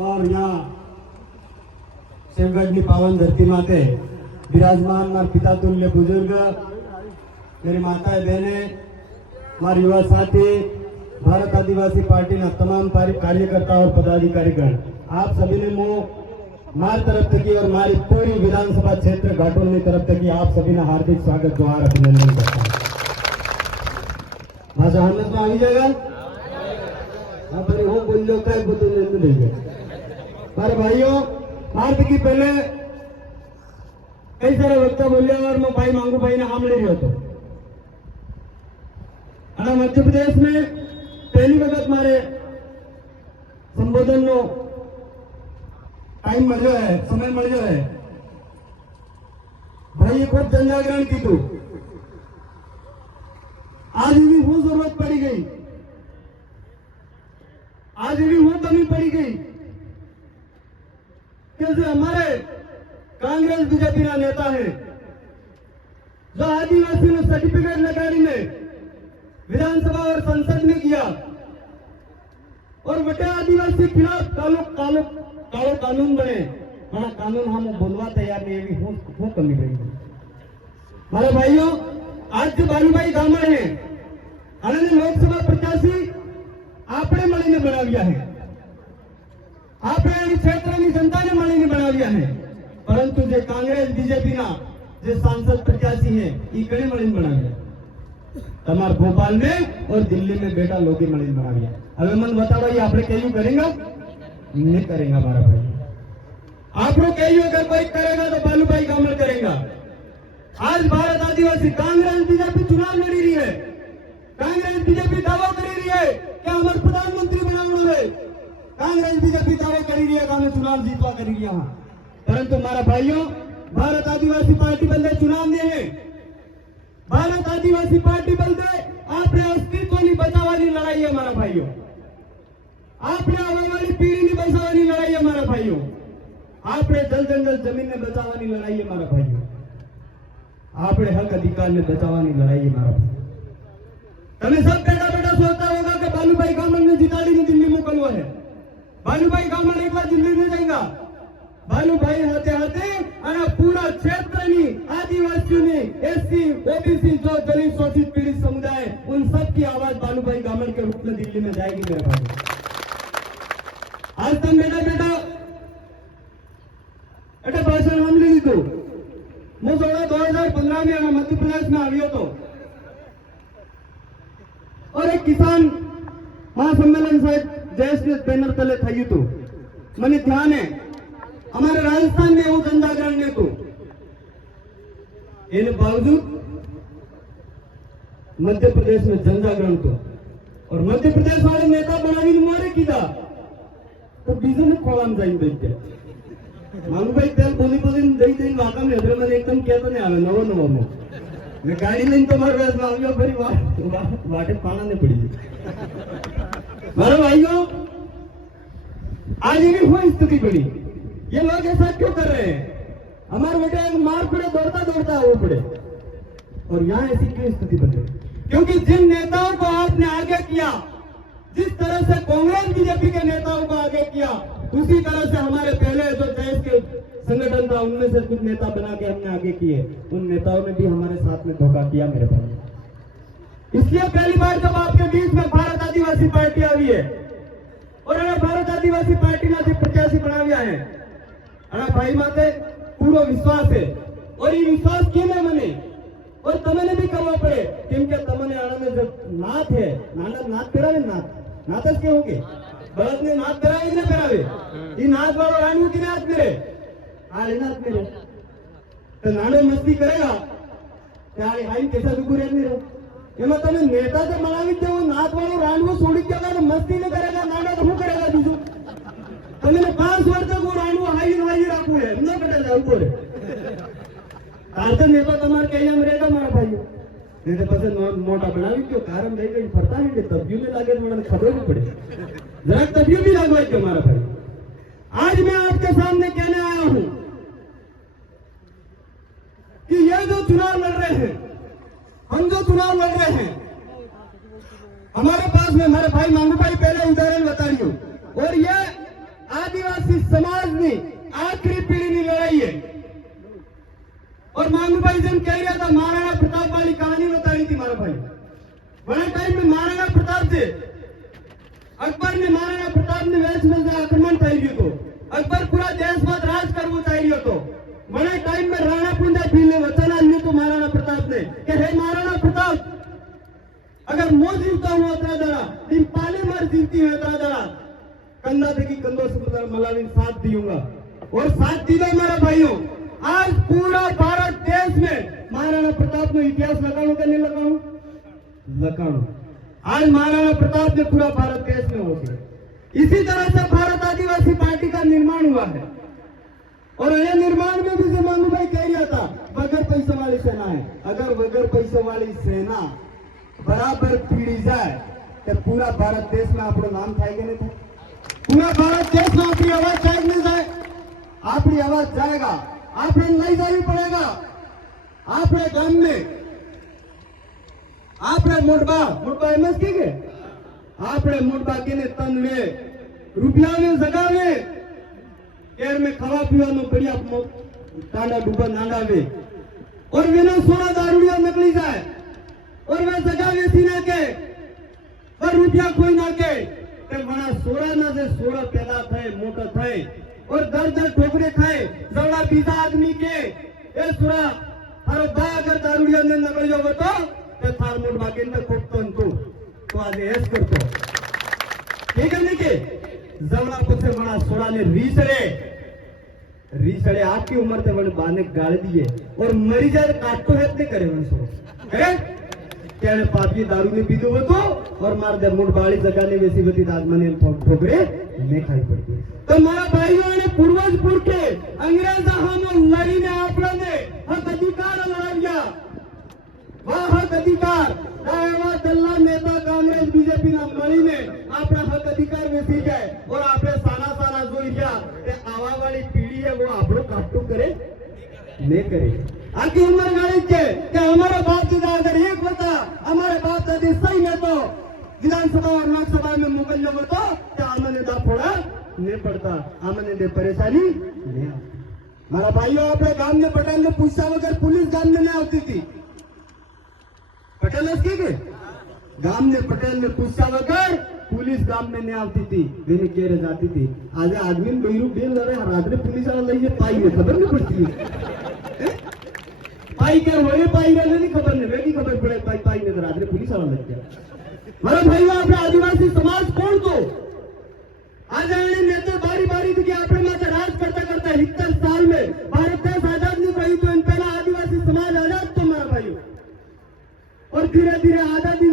और यहाँ शिवगढ़ की पावन धरती माते विराजमान मार पिता तुल्य बुजुर्ग, मेरी माताएं बहने, हमारे युवा साथी, भारत आदिवासी पार्टी ना तमाम कार्यकर्ता और पदाधिकारीगण, आप सभी ने मार तरफ तक और हमारी पूरी विधानसभा क्षेत्र घाटोल की तरफ तक आप सभी ने हार्दिक स्वागत द्वार अभिनंदन करता हूँ। भाषा हमने तो आ जाएगा हो बोलो काय बोलते पर भाइयों भारत की पहले कई सारे वक्ता बोले और मैं भाई मांगू भाई ने हम ले रहे हो तो मध्य प्रदेश में पहली वक्त मारे संबोधन नो टाइम मळ्यो है, समय मळ्यो है। भाई खूब जनजागरण कीधु, आज भी हूँ जरूरत पड़ी गई, आज भी हूँ कमी पड़ी गई कि हमारे कांग्रेस बीजेपी ना नेता है जो आदिवासी ने सर्टिफिकेट लगाने में विधानसभा और संसद में किया और बटे आदिवासी के खिलाफ कालो कानून बने, बड़ा कानून हम बोलवा तैयार नहीं भी हूँ कमी गई। मारे भाइयों, आज जो बालूभाई गामड़ है अने लोकसभा प्रत्याशी आपने મળીને બનાવ્યા है, આપણે क्षेत्र जनता ने મળીને બનાવ્યા है, परंतु जो कांग्रेस बीजेपी ना जो सांसद प्रत्याशी है ये कड़े મળીને બનાવ્યા तमार भोपाल में और दिल्ली में बेटा लोग મળીને બનાવ્યા। હવે मन बताओ ये આપણે કેયું करेंगे? नहीं करेंगे हमारा भाई। आप लोग कहिए अगर कोई करेगा तो बालूभाई गामड़ करेगा। आज भारत आदिवासी कांग्रेस बीजेपी चुनाव लड़ी रही है, कांग्रेस बीजेपी दावा कर रही है कि हमारे प्रधानमंत्री बनाना है, कांग्रेस बीजेपी दावा कर रही है कि हमें चुनाव जीतवा कर रही है। परंतु हमारा भाइयों, भारत आदिवासी पार्टी बंदे चुनाव में है, भारत आदिवासी पार्टी बंदे आपने अस्तित्व नहीं बचावानी लड़ाई है हमारा भाइयों, आपने आने वाली पीढ़ी ने बचावानी लड़ाई है हमारा भाइयों, आपने जल जंगल जमीन ने बचावानी लड़ाई है हमारा भाइयों, आपने हक अधिकार ने बचावानी लड़ाई है हमारा भाई। तने सब बेटा बेटा सोचता होगा कि बालूभाई गामड़ ने जिताड़ी ने दिल्ली मोकलवा है, बालूभाई गामड़ एक बार दिल्ली में जाएगा, बालूभाई हाथे हाथे અને पूरा क्षेत्र ની आदिवासियों ने एससी ओबीसी जो दलित शोषित पीड़ित समुदाय उन सब की आवाज बालूभाई गामड़ के रूप में दिल्ली में जाएगी मेरे भाई। आज तक बेटा बेटा एटा भाषण हम ली लीधु। હું 2015 में मध्य प्रदेश में આવ્યો तो और एक किसान महासम्मेलन साहब देश के बैनर तले थયું હતું। મને ध्यान है हमारे राजस्थान में वो जनजागरण ने तो इन बावजूद मध्य प्रदेश में जनजागरण तो और मध्य प्रदेश वाले नेता बनावी मारे कीधा तो बीजों ने खोलाम जाइन देते मांगू भाई तेल बोली बोली दई दई वाका में हेदरे मैंने एकदम कहता नहीं आवे नवो नवो में मैं गाड़ी लेन तो मार बेस में आवियो फिर वाटे पाना ने पड़ी मारे भाइयों, आज ये हुई स्थिति बड़ी, ये लोग ऐसा क्यों कर रहे हैं? हमारे बेटे मार पड़े दौड़ता दौड़ता वो पड़े और यहाँ ऐसी क्यों स्थिति बन रही? क्योंकि जिन नेताओं को आपने आगे किया, जिस तरह से कांग्रेस बीजेपी के नेताओं को आगे किया, उसी तरह से हमारे पहले जो देश के संगठन था उनमें से कुछ नेता बना के हमने आगे किए, उन नेताओं ने भी हमारे साथ में धोखा किया मेरे भाई। इसलिए पहली बार जब आपके बीच में भारत आदिवासी पार्टी आई है और अगर भारत आदिवासी पार्टी ने प्रत्याशी बनाव्या है अरे भाई माते पूरो विश्वास है और ये विश्वास केने मने और तमने भी करवा पड़े क्योंकि तमने आने जो नाथ है नाथ करावे नाथ के होंगे बलद ने नाथ करावे ना करावे ये नाथ वालों रानू की नाथ मेरे आले नाथ मेरे तो नानो मस्ती करेगा त्यारे हाई कैसा दुखू रहने रहो એમાં તમે नेता से मनावी दे वो नाथ वालों रानू छोड़ी देगा तो मस्ती नहीं करेगा नानो तो શું करेगा બીજું તમને 5 વર્ષ तक वो रानू हाई રાખવું है ન કટે જાવ ઉપર કાર્ય नेता તમાર કઈયામ રહેगा મારા ભાઈઓ नहीं तो પછી મોટા બનાવી દો કારણ લઈ ગઈ ફરતા નહીં કે તબિયું में लागे तो મને खबर नहीं पड़े जरा तबीयत भी लगवाई दो हमारा भाई। आज मैं आपके सामने कहने आया हूं कि ये जो चुनाव लड़ रहे हैं, हम जो चुनाव लड़ रहे हैं, हमारे पास में हमारे भाई मांगू भाई पहले उदाहरण बता रही हूं और ये आज आदिवासी समाजની આખરી પેઢીની લડાઈ है। और मांगूभाई जन कह रहा था महाराणा प्रताप वाली कहानी बताई थी मारा भाई। बड़ा टाइम में महाराणा प्रताप थे, अकबर ने महाराणा प्रताप ने वेश में से आक्रमण થઈ ગયું તો अकबर पूरा देश पर राज करવું ચાહ્યો હતો। बड़ा टाइम में राणा पुंजा भील वचन आल्યું तो महाराणा प्रताप ने कि हे महाराणा प्रताप, अगर मैं जीवता हूं अतरा दड़ा तीन पाले मार जीवती है अतरा दड़ा कंधा देखी कंधों से मलावी साथ दूंगा। और साथ दिया हमारा भाइयों। आज पूरा भारत देश में महाराणा प्रताप ने इतिहास लगाणो कि नहीं लगाणो? लगाणो। आज महाराणा प्रताप ने पूरा भारत देश में हो गया। इसी तरह से भारत आदिवासी पार्टी का निर्माण हुआ है। और ये निर्माण में भी मांगू भाई कह रहा था बगैर पैसे वाली सेना है। अगर बगैर पैसे वाली सेना बराबर पीड़ी जाए तो पूरा भारत देश में आपको नाम थाएगा नहीं था। पूरा भारत देश में अपनी आवाज जाए नहीं जाए, अपनी आवाज जाएगा, आपने नहीं जानी पड़ेगा। आपने गांव में आपने मोटबा एम एस के आपने मोटबा के ने तन वे रुपया में जगावे केर में खावा पीवा में बढ़िया टांडा डूबा नांडा वे और वेना सोना दारूडिया निकली जाए और वे जगावे सीना के और रुपया कोई ना के ते वना सोरा ना से सोरा पैदा थाय मोटा थाय और दर दर ठोकरे खाए जवड़ा बीजा आदमी के ए सुरा थारो बा अगर दारूडिया ने नकल जाओ तो ते थार मोट बाके ने खोपतन तो आज ऐस करतो ठीक है नहीं के जवड़ा पछे वना सोरा ने रीसड़े आपकी उम्र ते वने बाने गाल दिए और मरी जाए काटो है ते करे वन सो करे कहने पापी दारू ने पीधो वो तो और मार दे मोट बाड़ी जगह ने वैसी बती दाजमने ठोकरे ने खाई पड़ती। तो मारा भाइयों ने पूर्वज पुर के अंग्रेजा हम लड़ी ने आपड़ा ने हक अधिकार लड़ाया वह हक अधिकार एवा दल्ला नेता कांग्रेस बीजेपी ना मળી ने આપણા હક અધિકાર વેચી જાય और આપણે સાના સાના જોઈ ગયા કે આવા વાળી પીઢી है वो આપણો કાટું કરે ને કરે। आखी उम्र गाड़ी के कि हमारा बाप दादा अगर एक होता हमारे बाप दादी सही है तो विधानसभा और लोकसभा में मुगल लोग तो आमने दा फोड़ा नहीं पड़ता, आमने दे परेशानी नहीं आती। मारा भाइयों अपने गांव में पटेल ने पूछा वगैर पुलिस गांव में नहीं आती थी। पटेल के गांव में पटेल ने पूछा वगैर पुलिस गांव में नहीं आती थी, वे केरे जाती थी। आज आदमी बहिरू बेल लड़े रात में पुलिस वाला लइए पाई में खबर नहीं पड़ती है पाई के वही पाई रहने नहीं खबर नहीं वेगी खबर पड़े पाई में रात में पुलिस वाला लग गया। मारा भाइयों अपने आदिवासी समाज कौन तो आज आने नेता बारी बारी थी कि अपने माथे राज करता करता 71 साल में भारत देश आजाद नहीं रही तो इन पहला आदिवासी समाज आजाद तो मारा भाइयों और धीरे धीरे आजादी